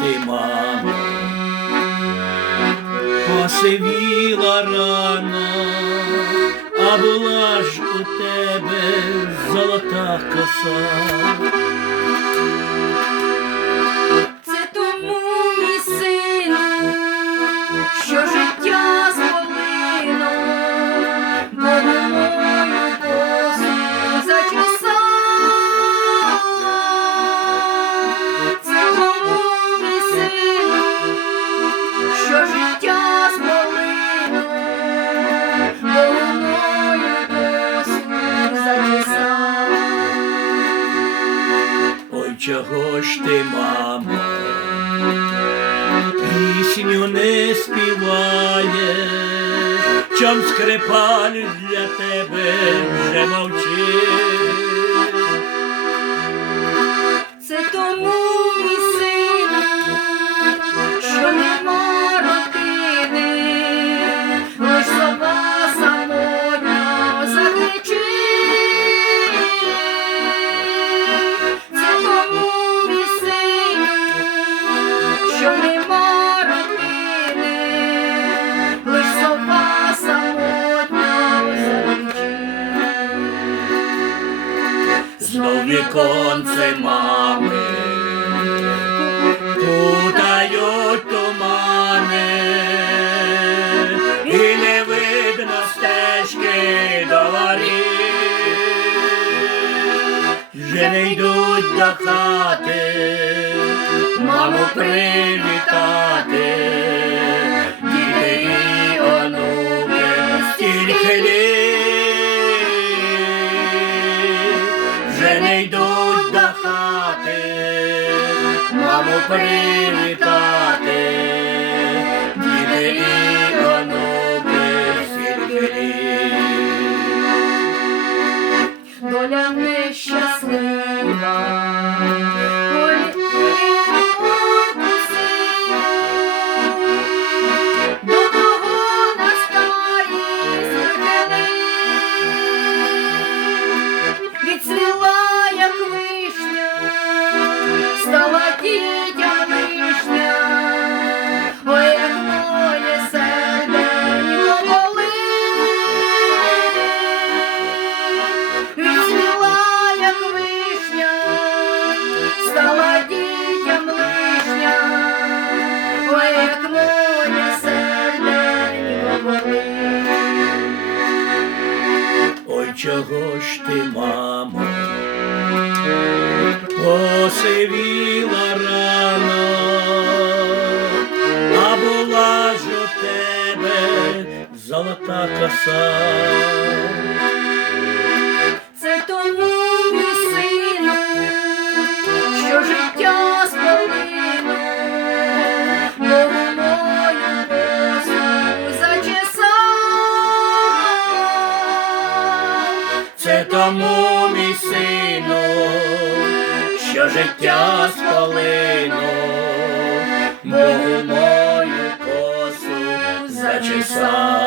ти, мамо, посивіла рано, а була ж у тебе золота коса. Чого ж ти, мамо, пісню не співаєш, чом скрипаль для тебе вже мовчить. Віконце мами, путають тумани, і не видно стежки до. Вже не йдуть до хати, маму привітати, йдуть до хати, маму привітати, діти і онуки, стільки літ. доля нещаслива. Чого ж ти, мамо, посивіла рано, а була ж у тебе золота коса. Це тому, мій сину, що життя спалину, Богу мою косу зачесав.